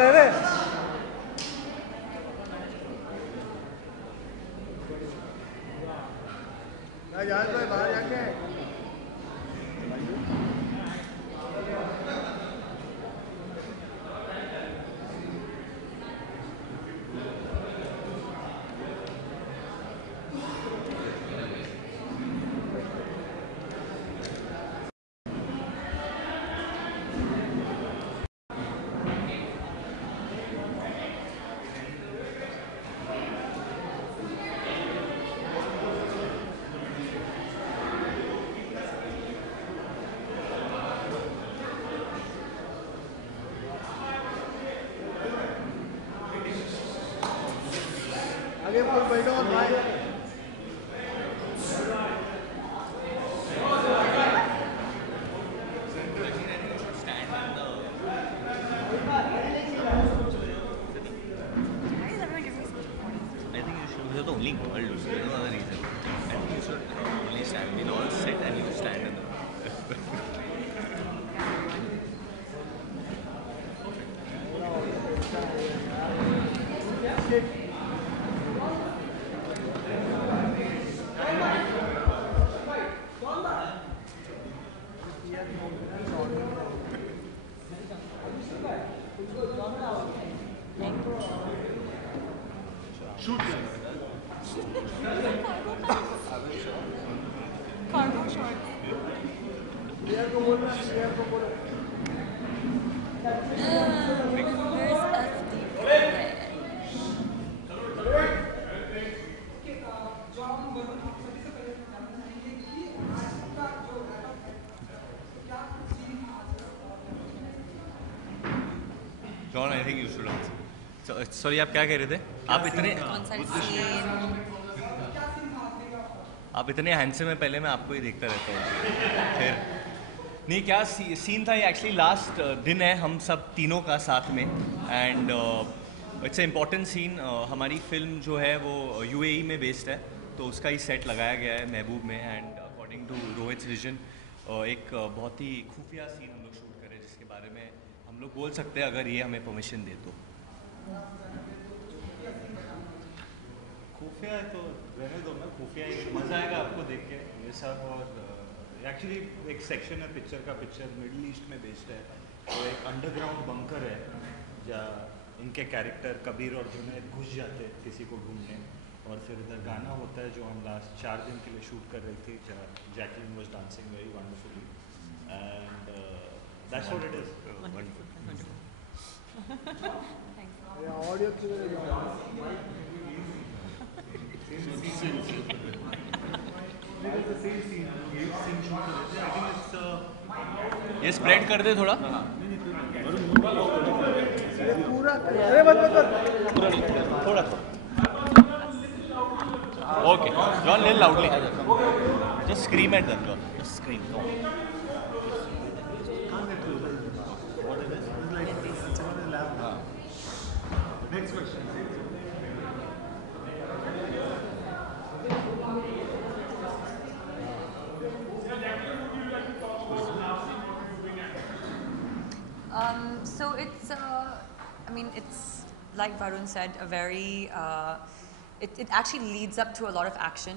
रे यार भाई बाहर जाके आगे बोल बैठो और भाई You're the only girl, there's no other reason. I think you should only stand. We'll all sit and you stand in the Shoot. Cargo shorts. यार को बोलना यार को बोलो Where's Asli? John, I think you should answer. So, sorry, आप क्या कह रहे थे? आप इतने हैंडसम है, पहले मैं आपको ही देखता रहता हूँ। फिर नहीं, क्या सीन था ये? एक्चुअली लास्ट दिन है हम सब तीनों का साथ में, and it's a important scene. हमारी फिल्म जो है वो यूएई में बेस्ड है, तो उसका ही सेट लगाया गया है महबूब में, एंड अकॉर्डिंग टू रोहित्स विजन एक बहुत ही खुफिया सीन हम लोग शूट करें, जिसके बारे में हम लोग बोल सकते हैं अगर ये हमें परमिशन दे तो। खुफिया है तो रहने दो ना, खुफिया ही मज़ा आएगा आपको देख के ये सब। और एक्चुअली एक सेक्शन है पिक्चर का, पिक्चर मिडिल ईस्ट में बेस्ड है, तो एक अंडरग्राउंड बंकर है जहाँ इनके कैरेक्टर कबीर और जुनैद घुस जाते हैं किसी को ढूंढने, और फिर इधर गाना होता है जो हम लास्ट 4 दिन के लिए शूट कर रही थी, जहाँ Jacqueline was dancing very wonderfully, and that's what it is. ये ऑडियो क्यों ये स्प्रेड कर दे थोड़ा। पूरा अरे बस थोड़ा okay John, little loudly, just scream at them, John, just scream. Next question. So it's, I mean, it's like Varun said, a very, it actually leads up to a lot of action,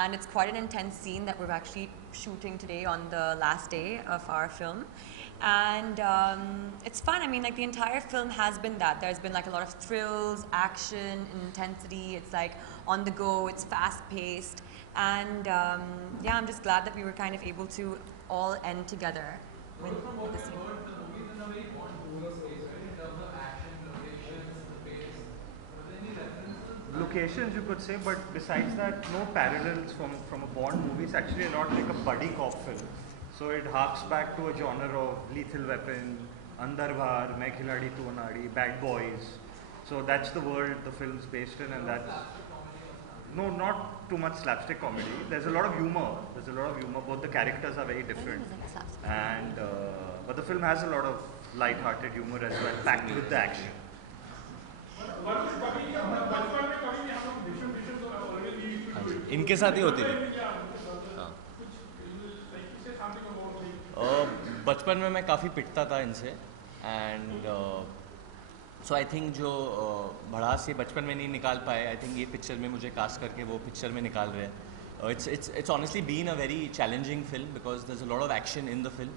and it's quite an intense scene that we're actually shooting today on the last day of our film. And it's fun. I mean, like the entire film has been that. There's been like a lot of thrills, action, intensity. It's like on the go, it's fast paced. And yeah, I'm just glad that we were kind of able to all end together with the scene. Locations you could say, but besides that, no parallels from a Bond movie. It's actually a lot like a buddy cop film. So it harks back to a genre of Lethal Weapon, Andar Bahar, Main Khiladi Tu Anadi, Bad Boys. So that's the world the film's based in, and that's no, not too much slapstick comedy. There's a lot of humor. Both the characters are very different, and but the film has a lot of light-hearted humor as well, packed with the action. इनके साथ ही होती थी। बचपन में मैं काफ़ी पिटता था इनसे, एंड सो आई थिंक जो भड़ास ये बचपन में नहीं निकाल पाए, आई थिंक ये पिक्चर में मुझे कास्ट करके वो पिक्चर में निकाल रहे हैं. It's honestly been a very challenging film because there's a lot of action in the film.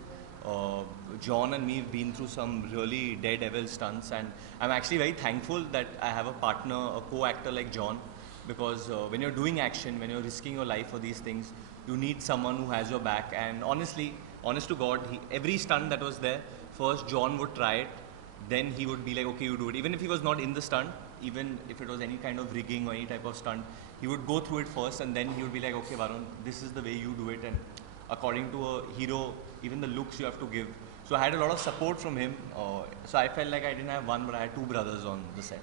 John and me have been through some really daredevil stunts, and I'm actually very thankful that I have a partner, a co-actor like John, because when you're doing action, when you're risking your life for these things, you need someone who has your back. And honestly, honest to God, every stunt that was there, first John would try it, then he would be like, okay, you do it. Even if he was not in the stunt, even if it was any kind of rigging or any type of stunt, he would go through it first and then he would be like, okay, Varun, this is the way you do it. And according to a hero, even the looks you have to give. So I had a lot of support from him. So I felt like I didn't have one, but I had two brothers on the set.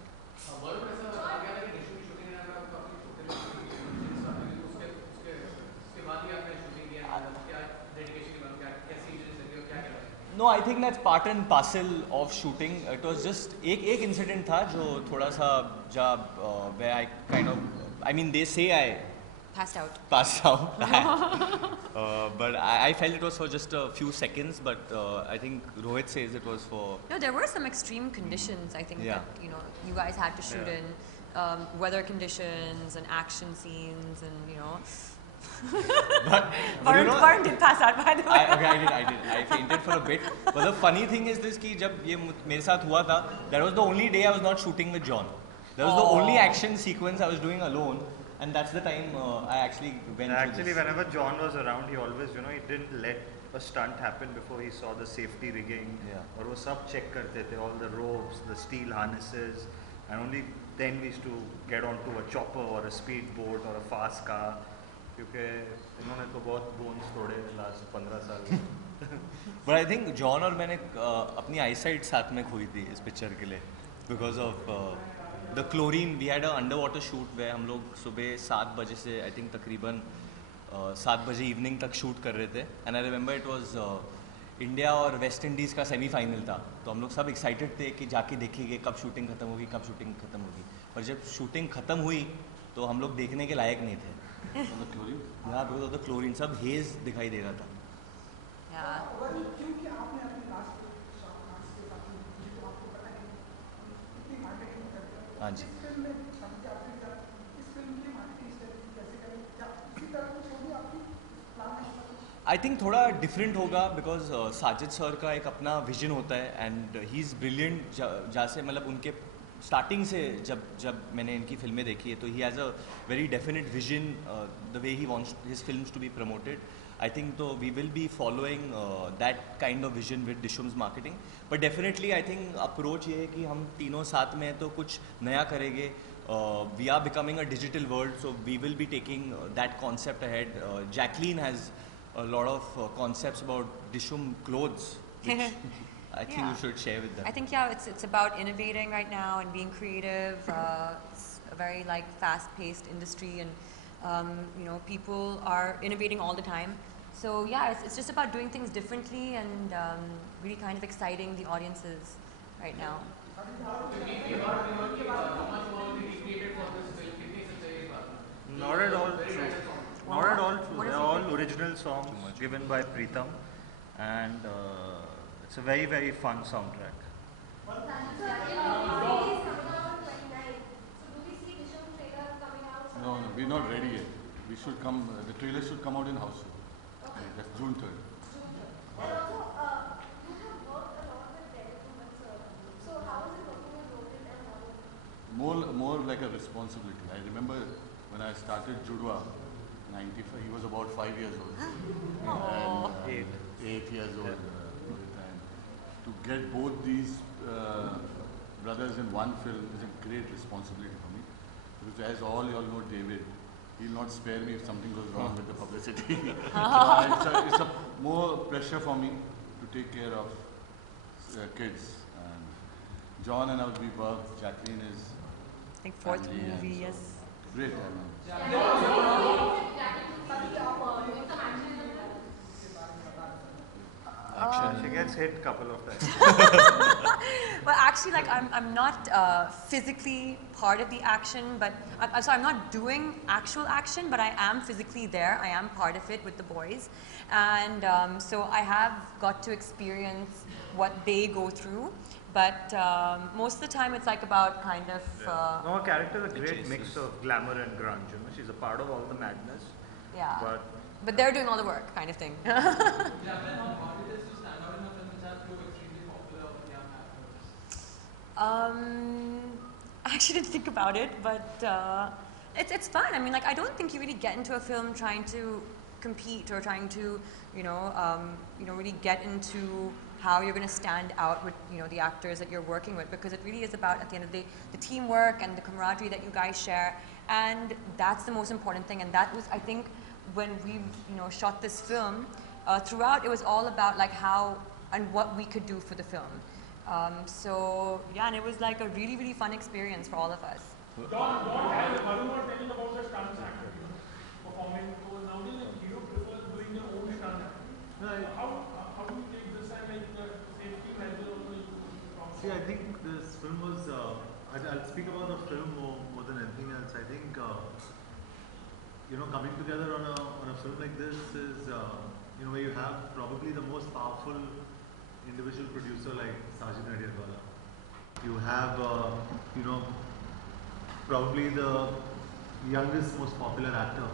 No, I think that's part and parcel of shooting. It was just एक incident था जो थोड़ा सा जब where I kind of, I mean they say I Passed out. passed out, but I felt it was for just a few seconds. But I think Rohit says it was for. No, there were some extreme conditions. I think Yeah. that you guys had to shoot in weather conditions and action scenes, and But Varun did pass out, by the way. I did. I fainted for a bit. But the funny thing is this कि जब ये मेरे साथ हुआ था, that was the only day I was not shooting with John. That was the only action sequence I was doing alone, and that's the time I actually went. Actually, whenever John was around, he always, he didn't let a stunt happen before he saw the safety rigging. Yeah. और वो सब check करते थे, all the ropes, the steel harnesses, and only then we used to get onto a chopper or a speedboat or a fast car. क्योंकि इन्होंने तो बहुत bones तोड़े लास्ट 15 साल में. But I think John और मैंने अपनी eyesight साथ में खोई थी इस पिक्चर के लिए because of the chlorine. We had a underwater shoot where हम लोग सुबह 7 बजे से I think तकरीबन 7 बजे इवनिंग तक शूट कर रहे थे. And I remember it was India और वेस्ट इंडीज़ का सेमीफाइनल था, तो हम लोग सब एक्साइटेड थे कि जाके देखेंगे कब शूटिंग खत्म होगी, कब शूटिंग खत्म होगी. पर जब शूटिंग खत्म हुई तो हम लोग देखने के लायक नहीं थे. यहाँ पे तो क्लोरीन सब हेज दिखाई दे रहा था. हाँ जी. आई थिंक थोड़ा डिफरेंट होगा बिकॉज साजिद सर का एक अपना विजन होता है एंड ही इज़ ब्रिलियंट. जैसे मतलब उनके स्टार्टिंग से जब मैंने इनकी फिल्में देखी है तो he has a very definite vision the way he wants his films to be promoted. I think तो we will be following that kind of vision with Dishoom's marketing. But definitely I think approach ये है कि हम तीनों साथ में तो कुछ नया करेंगे. We are becoming a digital world, so we will be taking that concept ahead. Jacqueline has a lot of concepts about Dishoom clothes, which I think you should share with them. I think it's about innovating right now and being creative. It's a very fast-paced industry, and people are innovating all the time. So it's just about doing things differently and really kind of exciting the audiences right now. Not at all true. Not at all true. They're all original songs given by Preetham, and it's a very, very fun soundtrack. No, we're not ready yet. We should come. The trailer should come out in house. Okay. That's June 3rd. More like a responsibility. I remember when I started Judwa, 95. He was about 5 years old. And 8 years old. And to get both these brothers in one film is a great responsibility for me. Because as all you all know, David, he'll not spare me if something goes wrong with the publicity. So it's a more pressure for me to take care of kids. And John and I will be worked. Jacqueline is I think fourth family and movie, so yes. Great. I mean. She gets hit a couple of times. Well, actually, I'm not physically part of the action, but I'm not doing actual action, but I am physically there. I am part of it with the boys, and so I have got to experience what they go through. But most of the time it's like about kind of... No, her character is a The great chases. mix of glamour and grunge. You know, she's a part of all the madness. yeah. But But they're doing all the work, kind of thing. I actually didn't think about it, but it's fun. I mean, like, I don't think you really get into a film trying to compete or trying to, really get into how you're going to stand out with, the actors that you're working with, because it really is about, at the end of the day, the teamwork and the camaraderie that you guys share, and that's the most important thing. And that was, I think, when we, shot this film, throughout it was all about like how and what we could do for the film. So yeah, and it was like a really, really fun experience for all of us. Don has Varun was telling about the stunts actually, performing. So nowadays the hero prefers doing their own stunt. How do you take this and like the safety measure also? See, I think this film was. I'll speak about the film more than anything else. I think coming together on a film like this is where you have probably the most powerful individual producer like Sajid Nadiadwala. You have probably the youngest, most popular actor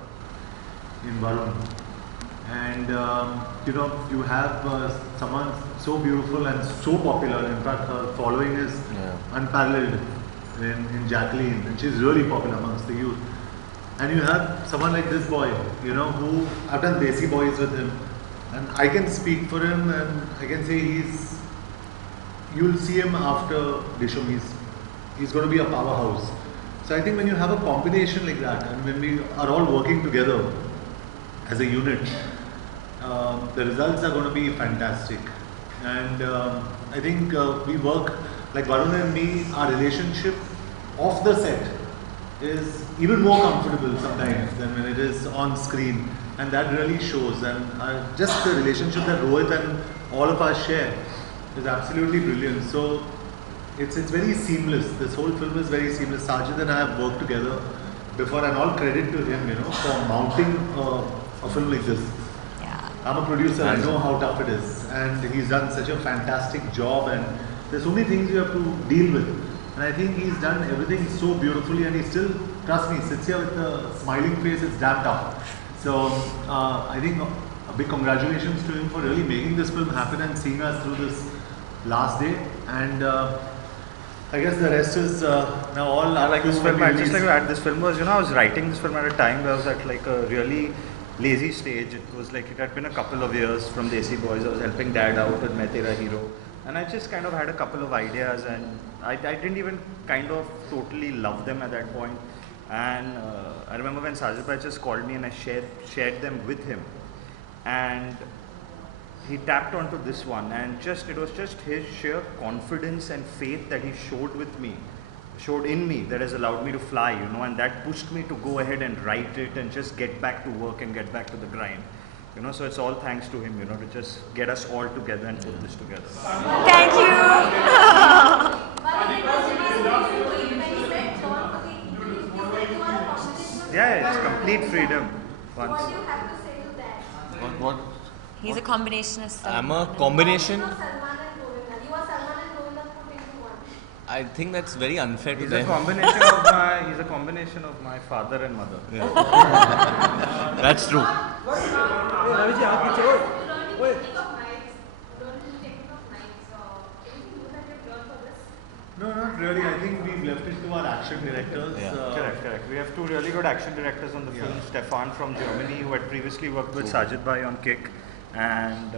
in Varun. And you have someone so beautiful and so popular. In fact, her following is unparalleled in Jacqueline, and she's really popular amongst the youth. And you have someone like this boy, who I've done Desi Boys with him, and I can speak for him, and I can say you'll see him after Dishoom. He's going to be a powerhouse. So I think when you have a combination like that, and when we are all working together as a unit, the results are going to be fantastic. And I think we work, like Varun and me, our relationship off the set is even more comfortable sometimes than when it is on screen, and that really shows. And just the relationship that Rohit and all of us share is absolutely brilliant. So it's very seamless. This whole film is very seamless. Sajid and I have worked together before, and all credit to him, for mounting a film like this. Yeah. I'm a producer, I know how tough it is, and he's done such a fantastic job, and there's so many things you have to deal with. And I think he's done everything so beautifully, and he still, trust me, sits here with a smiling face. It's damn tough. So I think a big congratulations to him for really making this film happen and seeing us through this last day. And I guess the rest is now all. I like this film. I just like to add, this film was, I was writing this film at a time where I was at like a really lazy stage. It was like, it had been a couple of years from Desi Boys. I was helping Dad out with Main Tera Hero. And I just kind of had a couple of ideas, and I didn't even kind of totally love them at that point. And I remember when Sajid Bhai just called me and I shared them with him. And he tapped onto this one, and it was just his sheer confidence and faith that he showed in me, that has allowed me to fly, and that pushed me to go ahead and write it and just get back to work and get back to the grind. So it's all thanks to him, to just get us all together and put this together. Thank you. Yeah, it's complete freedom. Once. What do you have to say to that? What? He's a combination of I'm a Salman combination. You are Salman and Govinda. You are Salman and Govinda put into one. I think that's very unfair to He's them. a combination of my father and mother. That's true. Ravi ji आप पीछे हो ओए No, not really. I think we've left it to our action directors. Correct. We have two really good action directors on the film. Stefan from Germany, who had previously worked with Sajid Bhai on Kick, and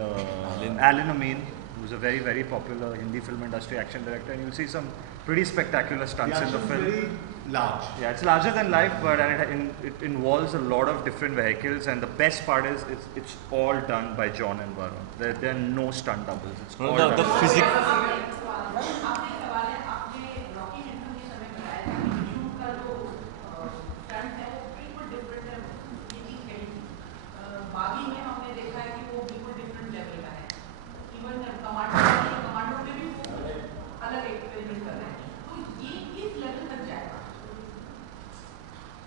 Alan Amin, who's a very, very popular Hindi film industry action director. And you'll see some pretty spectacular stunts in the film. Very large. Yeah, it's larger than life, but it involves a lot of different vehicles, and the best part is it's all done by John and Varun. There are no stunt doubles. It's all The done. physics.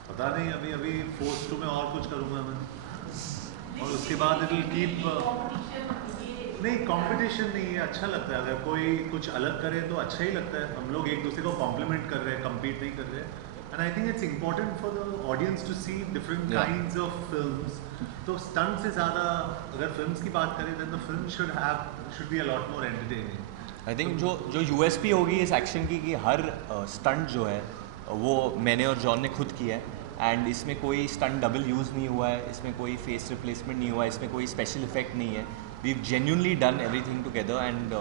पता नहीं अभी force 2 में और कुछ करूँगा मैं और उसके बाद इट विल कीप नहीं कंपटीशन नहीं है, अच्छा लगता है अगर कोई कुछ अलग करे तो अच्छा ही लगता है. हम लोग एक दूसरे को कॉम्प्लीमेंट कर रहे हैं, कम्पीट नहीं कर रहे हैं. And I think it's important for the audience to see different kinds of films. तो स्टंट से ज़्यादा अगर फिल्म्स की बात करें then the film should be a lot more entertaining. I think जो यूएसपी होगी इस एक्शन की कि हर स्टंट जो है वो मैंने और जॉन ने खुद किया है. एंड इसमें कोई स्टंट डबल यूज़ नहीं हुआ है, इसमें कोई फेस रिप्लेसमेंट नहीं हुआ है, इसमें कोई स्पेशल इफेक्ट नहीं है. We've genuinely done everything together and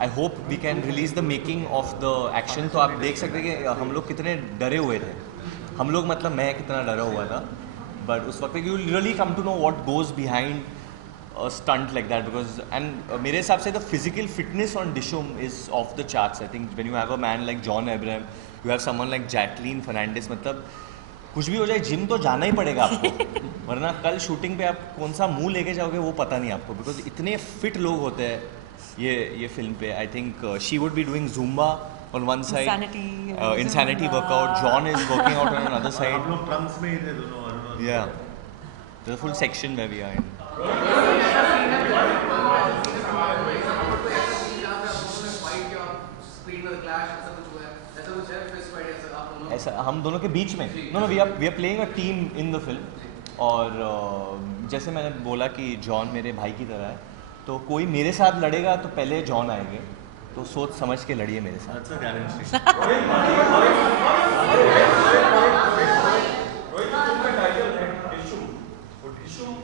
I hope we can release the making of the action. तो आप देख सकते हैं कि हम लोग कितने डरे हुए थे. हम लोग मतलब मैं कितना डरा हुआ था. बट उस वक्त you really come to know what goes behind a stunt like that because and मेरे हिसाब से the physical fitness on Dishoom is off the charts. I think when you have a man like John Abraham, you have someone like Jacqueline Fernandez, मतलब कुछ भी हो जाए gym तो जाना ही पड़ेगा आपको वरना कल शूटिंग पे आप कौन सा मुंह लेके जाओगे वो पता नहीं आपको बिकॉज इतने फिट लोग होते हैं ये फिल्म पे. I think she would be doing Zumba on one side, insanity workout. John is working out on another side. हम लोग ट्रंक्स में ही थे दोनों. Yeah, there's a full section where we are in. ऐसा हम दोनों के बीच में no we are playing a team in the film. और जैसे मैंने बोला कि जॉन मेरे भाई की तरह है तो कोई मेरे साथ लड़ेगा तो पहले जॉन आएंगे. तो सोच समझ के लड़िए मेरे साथ. That's a guarantee. रोहित तुम का टाइटल है डिशूम. वो डिशूम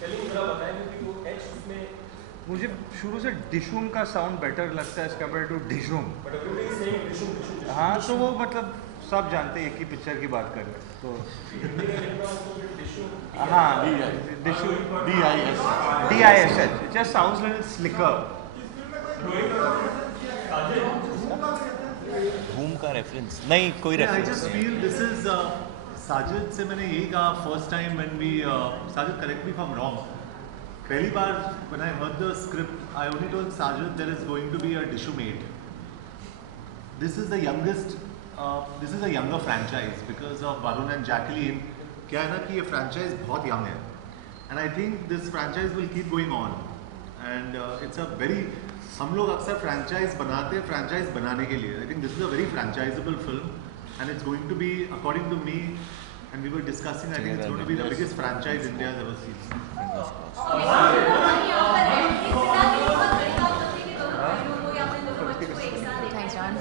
पहले जरा बताएं क्योंकि वो एच उसमें मुझे शुरू से डिशूम का साउंड बेटर लगता है as compare to Dishoom. But everybody is saying Dishoom. हाँ तो वो मतलब सब जानते हैं एक ही पिक्चर की बात कर रहे हैं तो हाँ Dishoom DISH. It just sounds little slicker. धूम का रेफरेंस नहीं कोई I reference just feel this is Sajid से मैंने यही कहा first time when we Sajid correct me if I'm wrong. पहली बार when I heard the script, I only told Sajid there is going to be a Dishoom 8. This is the youngest, this is a younger franchise because of Varun and Jacqueline. क्या है ना कि ये franchise बहुत young है, and I think this franchise will keep going on, and it's a very हम लोग अक्सर franchise बनाते हैं franchise बनाने के लिए. I think this is a very franchisable film, and it's going to be, according to me, and we were discussing, I think it's going to be the biggest franchise India has ever seen. Thanks, John.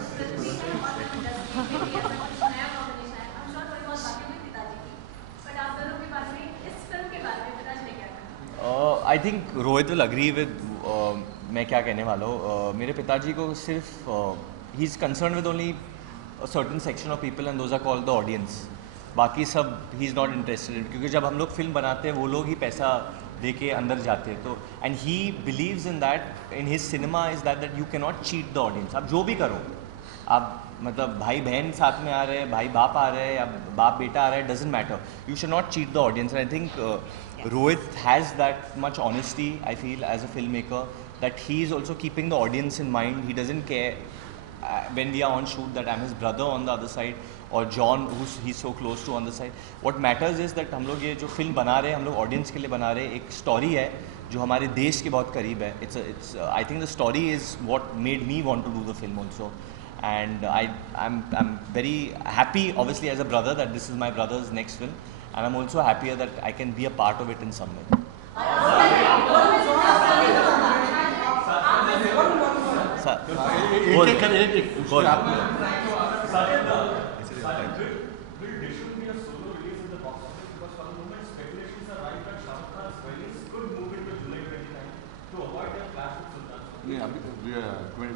I think Rohit will agree with मैं क्या कहने वाला हूँ. मेरे पिताजी को सिर्फ ही is concern with only a certain section of people and those are called the audience. बाकी सब ही इज़ नॉट इंटरेस्टेड क्योंकि जब हम लोग फिल्म बनाते हैं वो लोग ही पैसा दे के अंदर जाते हैं. तो and he believes in that in his cinema is that you can not cheat the audience. आप जो भी करो आप मतलब भाई बहन साथ में आ रहे हैं, भाई बाप आ रहे हैं या बाप बेटा आ रहा है, doesn't matter. You should not cheat the audience. And I think Rohit has that much honesty I feel as a film maker that he is also keeping the audience in mind. He doesn't care when we are on shoot that I'm his brother on the other side or John who's he's so close to on the side. What matters is that हम लोग ये जो film बना रहे हैं हम लोग audience के लिए बना रहे हैं. एक स्टोरी है जो हमारे देश के बहुत करीब है. It's I think the story is what made me want to do the film also. And I'm very happy obviously as a brother that this is my brother's next film, and I'm also happier that I can be a part of it in some way.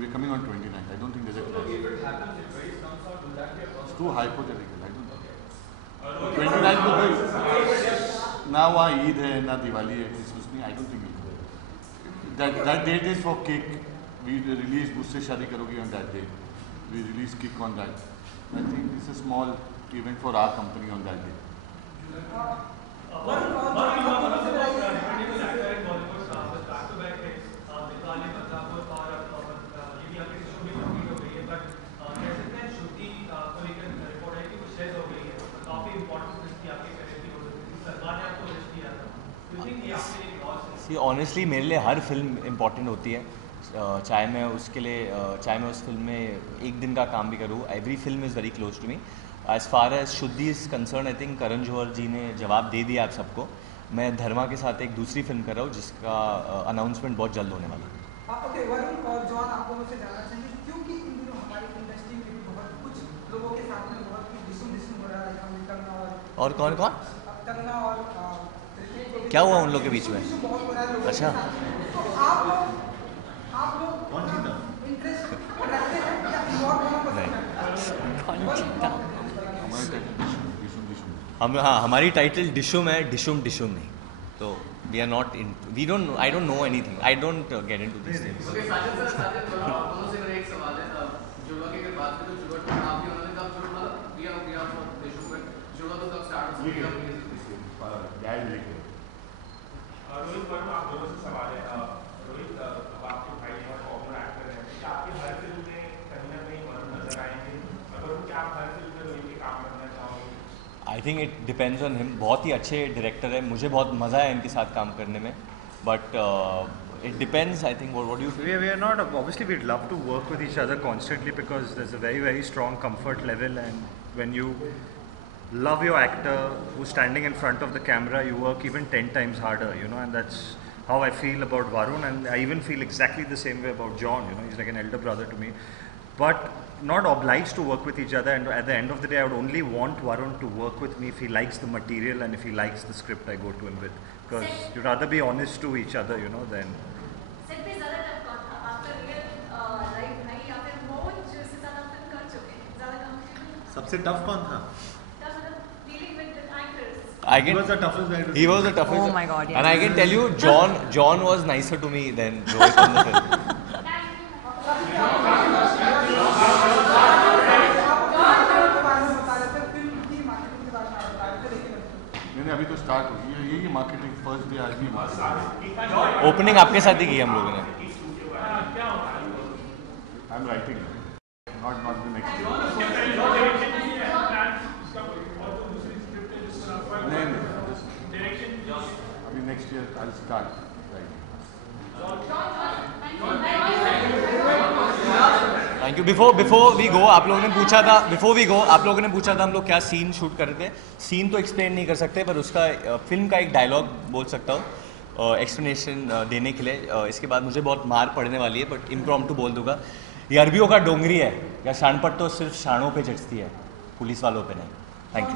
We're coming on 29th. I don't think there's a clash. if it happens, if race comes out, will that be a problem? It's too hypothetical. I don't think. 29th को तो ना वहाँ ईद है ना दिवाली है Christmas नहीं. I don't think that date is for cake. We release मुझसे शादी करोगी on that day. We release cake on that. I think it's a small event for our company on that day. See honestly मेरे लिए हर film important होती है, चाहे मैं उसके लिए चाहे मैं उस फिल्म में एक दिन का काम भी करूँ. Every film is very close to me. As far as Shuddhi is concern, I think Karan Johar ji ने जवाब दे दिया आप सबको. मैं धर्मा के साथ एक दूसरी फिल्म कर रहा हूँ जिसका अनाउंसमेंट बहुत जल्द होने वाला है. ओके, वरुण और जॉन, आप दोनों से जानना चाहेंगे क्योंकि इन दिनों हमारी इंडस्ट्री में भी बहुत कुछ लोगों के साथ में बहुत कुछ डिसम हो रहा है. और कौन कौन कंगना और क्या हुआ उन लोग के बीच में? अच्छा, आप लोग इंटरेस्ट रखते हैं या इन्वॉल्व होना पसंद हम हाँ हमारी टाइटल डिशूम है, डिशूम नहीं. तो we are not in, we don't, I don't know anything, I don't get into this things. Okay Sajid sir, दोनों से मेरा एक सवाल है. जुड़वा की अगर बात करें तो जुड़वा का नाम भी उन्होंने कब शुरू किया डिशूम में, जुड़वा तो कब स्टार्ट हुआ? रोहित वर्मा, आप दोनों से सवाल है. रोहित, अब आपके भाई बहुत पॉपुलर एक्टर हैं, क्या आपकी हर फिल्म में कहीं ना कहीं वरुण नजर आएंगे? अगर क्या आप हर फिल्म में रोहित के काम करना चाहोगे? I think it depends on him. बहुत ही अच्छे डायरेक्टर है, मुझे बहुत मज़ा है इनके साथ काम करने में. But it depends, I think. What do you feel? We are not, obviously we'd love to work with each other constantly because there's a very strong comfort level, and when you love your actor who's standing in front of the camera, you work even 10 times harder, you know, and that's how I feel about Varun, and I even feel exactly the same way about John, you know, he's like an elder brother to me, but not obliged to work with each other. And at the end of the day, I would only want Varun to work with me if he likes the material and if he likes the script I go to him with, because you'd rather be honest to each other, you know, than set पे ज़्यादा tough कौन था? आपका real life भाई या फिर मोहन जिसके साथ आप फिल्म कर चुके हैं, ज़्यादा कंफर्टेबल? सबसे टफ कौन था? टफ मतलब dealing with the actors. He was the toughest. Oh my God, yes. And I can tell you, John was nicer to me than Rohit in the film. मैंने अभी तो स्टार्ट हुई है, यही मार्केटिंग फर्स्ट डे आज भी marketing. Opening आपके साथ ही की हम लोगों ने. I am writing, not the next day. नहीं, अभी next year I will start writing. Thank you. Before we go, आप लोगों ने पूछा था हम लोग क्या सीन शूट कर रहे थे. सीन तो एक्सप्लेन नहीं कर सकते, पर उसका फिल्म का एक डायलॉग बोल सकता हूँ एक्सप्लेनेशन देने के लिए. इसके बाद मुझे बहुत मार पड़ने वाली है, बट इम्प्रॉम्प्टू बोल दूंगा. ये अरबियों का डोंगरी है, या शानपट तो सिर्फ शानों पे जचती है, पुलिस वालों पे नहीं. Thank you.